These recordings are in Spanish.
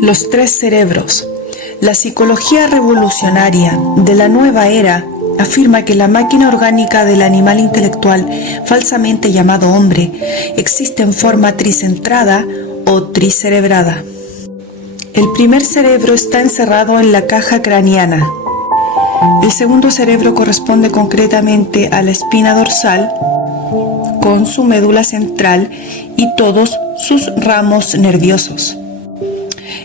Los tres cerebros. La psicología revolucionaria de la nueva era afirma que la máquina orgánica del animal intelectual, falsamente llamado hombre, existe en forma tricentrada o tricerebrada. El primer cerebro está encerrado en la caja craneana. El segundo cerebro corresponde concretamente a la espina dorsal, con su médula central y todos sus ramos nerviosos.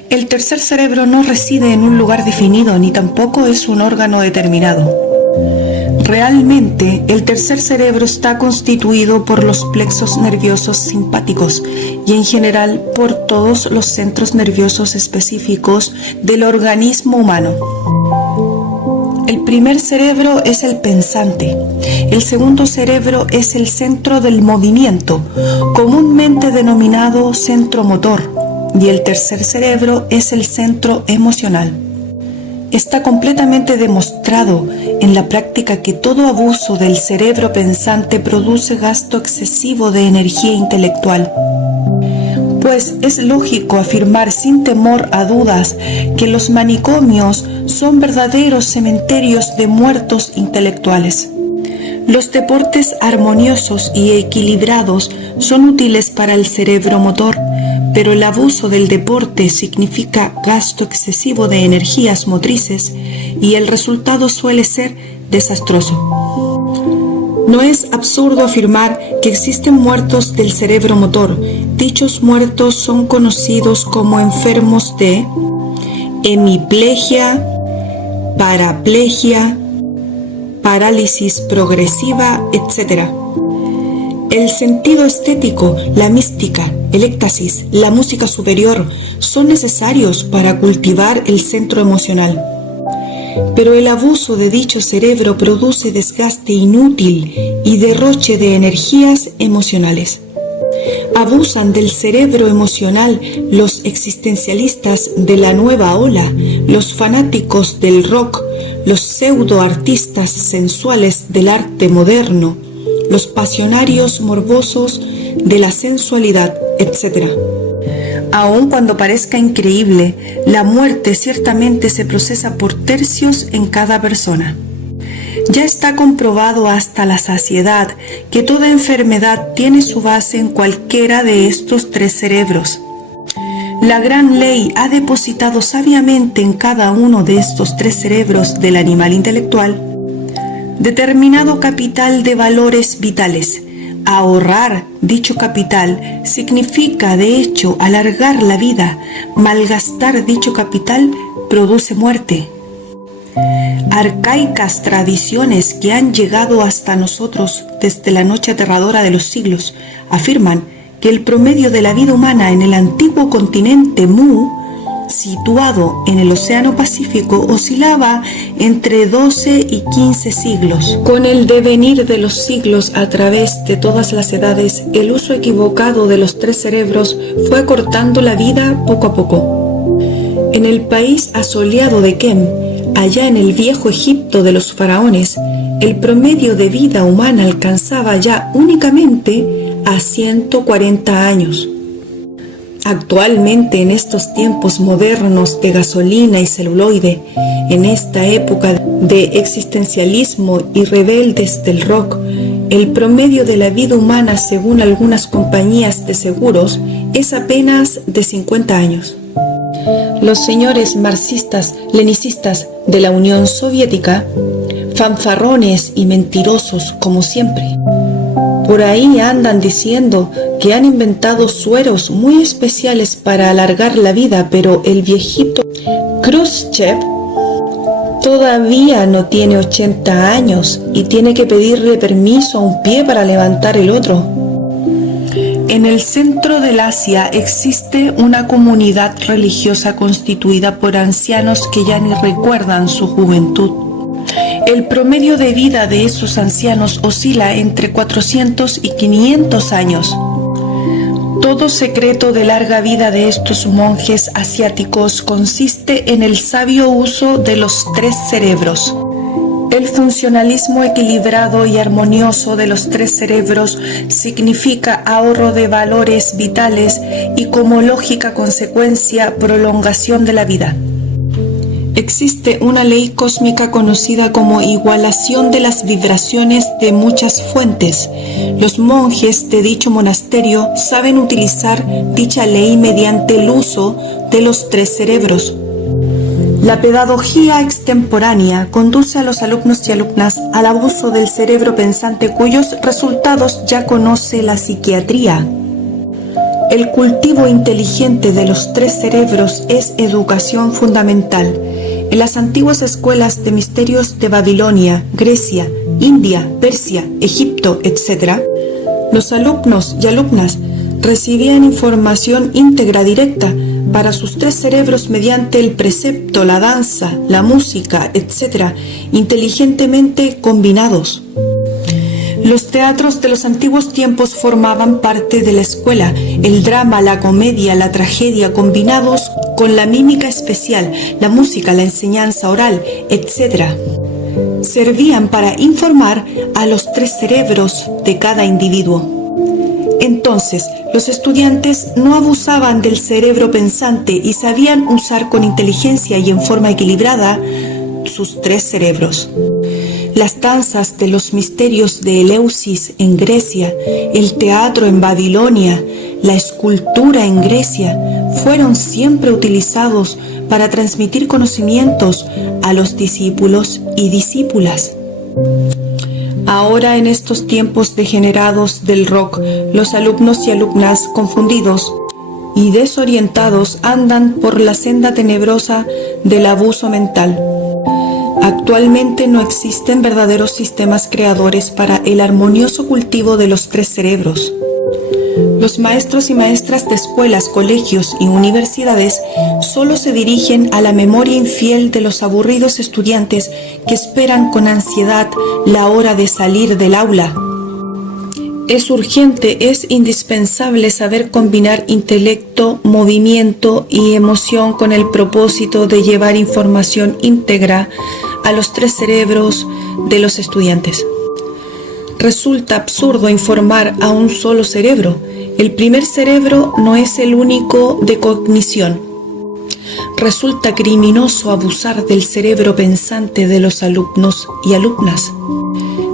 El tercer cerebro no reside en un lugar definido ni tampoco es un órgano determinado. Realmente, el tercer cerebro está constituido por los plexos nerviosos simpáticos y en general por todos los centros nerviosos específicos del organismo humano. El primer cerebro es el pensante. El segundo cerebro es el centro del movimiento, comúnmente denominado centro motor. Y el tercer cerebro es el centro emocional. Está completamente demostrado en la práctica que todo abuso del cerebro pensante produce gasto excesivo de energía intelectual. Pues es lógico afirmar sin temor a dudas que los manicomios son verdaderos cementerios de muertos intelectuales. Los deportes armoniosos y equilibrados son útiles para el cerebro motor, pero el abuso del deporte significa gasto excesivo de energías motrices y el resultado suele ser desastroso. No es absurdo afirmar que existen muertos del cerebro motor. Dichos muertos son conocidos como enfermos de hemiplegia, paraplegia, parálisis progresiva, etc. El sentido estético, la mística, el éxtasis, la música superior son necesarios para cultivar el centro emocional. Pero el abuso de dicho cerebro produce desgaste inútil y derroche de energías emocionales. Abusan del cerebro emocional los existencialistas de la nueva ola, los fanáticos del rock, los pseudo-artistas sensuales del arte moderno, los pasionarios morbosos de la sensualidad, etc. Aun cuando parezca increíble, la muerte ciertamente se procesa por tercios en cada persona. Ya está comprobado hasta la saciedad que toda enfermedad tiene su base en cualquiera de estos tres cerebros. La gran ley ha depositado sabiamente en cada uno de estos tres cerebros del animal intelectual determinado capital de valores vitales. Ahorrar dicho capital significa, de hecho, alargar la vida. Malgastar dicho capital produce muerte. Arcaicas tradiciones que han llegado hasta nosotros desde la noche aterradora de los siglos afirman que el promedio de la vida humana en el antiguo continente Mu, situado en el Océano Pacífico, oscilaba entre 12 y 15 siglos. Con el devenir de los siglos a través de todas las edades, el uso equivocado de los tres cerebros fue acortando la vida poco a poco. En el país asoleado de Kem, allá en el viejo Egipto de los faraones, el promedio de vida humana alcanzaba ya únicamente a 140 años. Actualmente, en estos tiempos modernos de gasolina y celuloide, en esta época de existencialismo y rebeldes del rock, el promedio de la vida humana, según algunas compañías de seguros, es apenas de 50 años. Los señores marxistas-leninistas de la Unión Soviética, fanfarrones y mentirosos como siempre, por ahí andan diciendo que han inventado sueros muy especiales para alargar la vida, pero el viejito Khrushchev todavía no tiene 80 años y tiene que pedirle permiso a un pie para levantar el otro. En el centro del Asia existe una comunidad religiosa constituida por ancianos que ya ni recuerdan su juventud. El promedio de vida de esos ancianos oscila entre 400 y 500 años. Todo secreto de larga vida de estos monjes asiáticos consiste en el sabio uso de los tres cerebros. El funcionalismo equilibrado y armonioso de los tres cerebros significa ahorro de valores vitales y, como lógica consecuencia, prolongación de la vida. Existe una ley cósmica conocida como igualación de las vibraciones de muchas fuentes. Los monjes de dicho monasterio saben utilizar dicha ley mediante el uso de los tres cerebros. La pedagogía extemporánea conduce a los alumnos y alumnas al abuso del cerebro pensante, cuyos resultados ya conoce la psiquiatría. El cultivo inteligente de los tres cerebros es educación fundamental. En las antiguas escuelas de misterios de Babilonia, Grecia, India, Persia, Egipto, etc., los alumnos y alumnas recibían información íntegra directa para sus tres cerebros mediante el precepto, la danza, la música, etc., inteligentemente combinados. Los teatros de los antiguos tiempos formaban parte de la escuela. El drama, la comedia, la tragedia, combinados con la mímica especial, la música, la enseñanza oral, etc., servían para informar a los tres cerebros de cada individuo. Entonces, los estudiantes no abusaban del cerebro pensante y sabían usar con inteligencia y en forma equilibrada sus tres cerebros. Las danzas de los misterios de Eleusis en Grecia, el teatro en Babilonia, la escultura en Grecia, fueron siempre utilizados para transmitir conocimientos a los discípulos y discípulas. Ahora, en estos tiempos degenerados del rock, los alumnos y alumnas confundidos y desorientados andan por la senda tenebrosa del abuso mental. Actualmente no existen verdaderos sistemas creadores para el armonioso cultivo de los tres cerebros. Los maestros y maestras de escuelas, colegios y universidades solo se dirigen a la memoria infiel de los aburridos estudiantes que esperan con ansiedad la hora de salir del aula. Es urgente, es indispensable saber combinar intelecto, movimiento y emoción con el propósito de llevar información íntegra a los tres cerebros de los estudiantes. Resulta absurdo informar a un solo cerebro. El primer cerebro no es el único de cognición. Resulta criminoso abusar del cerebro pensante de los alumnos y alumnas.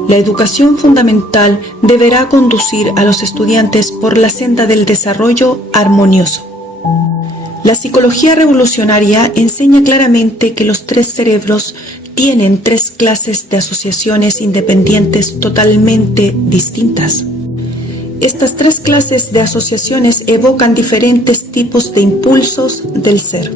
La educación fundamental deberá conducir a los estudiantes por la senda del desarrollo armonioso. La psicología revolucionaria enseña claramente que los tres cerebros tienen tres clases de asociaciones independientes totalmente distintas. Estas tres clases de asociaciones evocan diferentes tipos de impulsos del ser.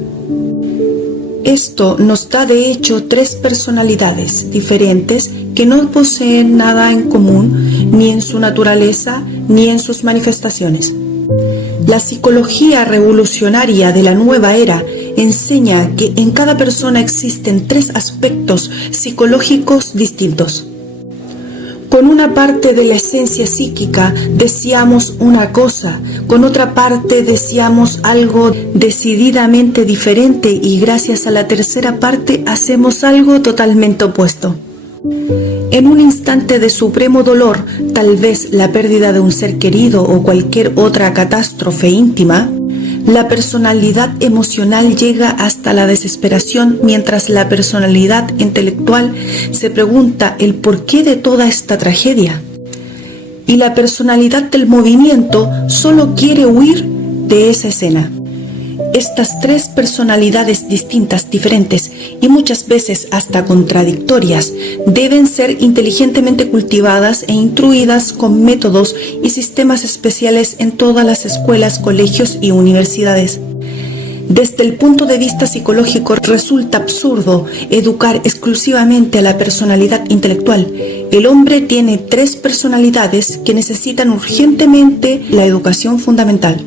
Esto nos da de hecho tres personalidades diferentes que no poseen nada en común ni en su naturaleza ni en sus manifestaciones. La psicología revolucionaria de la nueva era enseña que en cada persona existen tres aspectos psicológicos distintos. Con una parte de la esencia psíquica deseamos una cosa, con otra parte deseamos algo decididamente diferente y gracias a la tercera parte hacemos algo totalmente opuesto. En un instante de supremo dolor, tal vez la pérdida de un ser querido o cualquier otra catástrofe íntima, la personalidad emocional llega hasta la desesperación, mientras la personalidad intelectual se pregunta el porqué de toda esta tragedia. Y la personalidad del movimiento solo quiere huir de esa escena. Estas tres personalidades distintas, diferentes y muchas veces hasta contradictorias, deben ser inteligentemente cultivadas e instruidas con métodos y sistemas especiales en todas las escuelas, colegios y universidades. Desde el punto de vista psicológico, resulta absurdo educar exclusivamente a la personalidad intelectual. El hombre tiene tres personalidades que necesitan urgentemente la educación fundamental.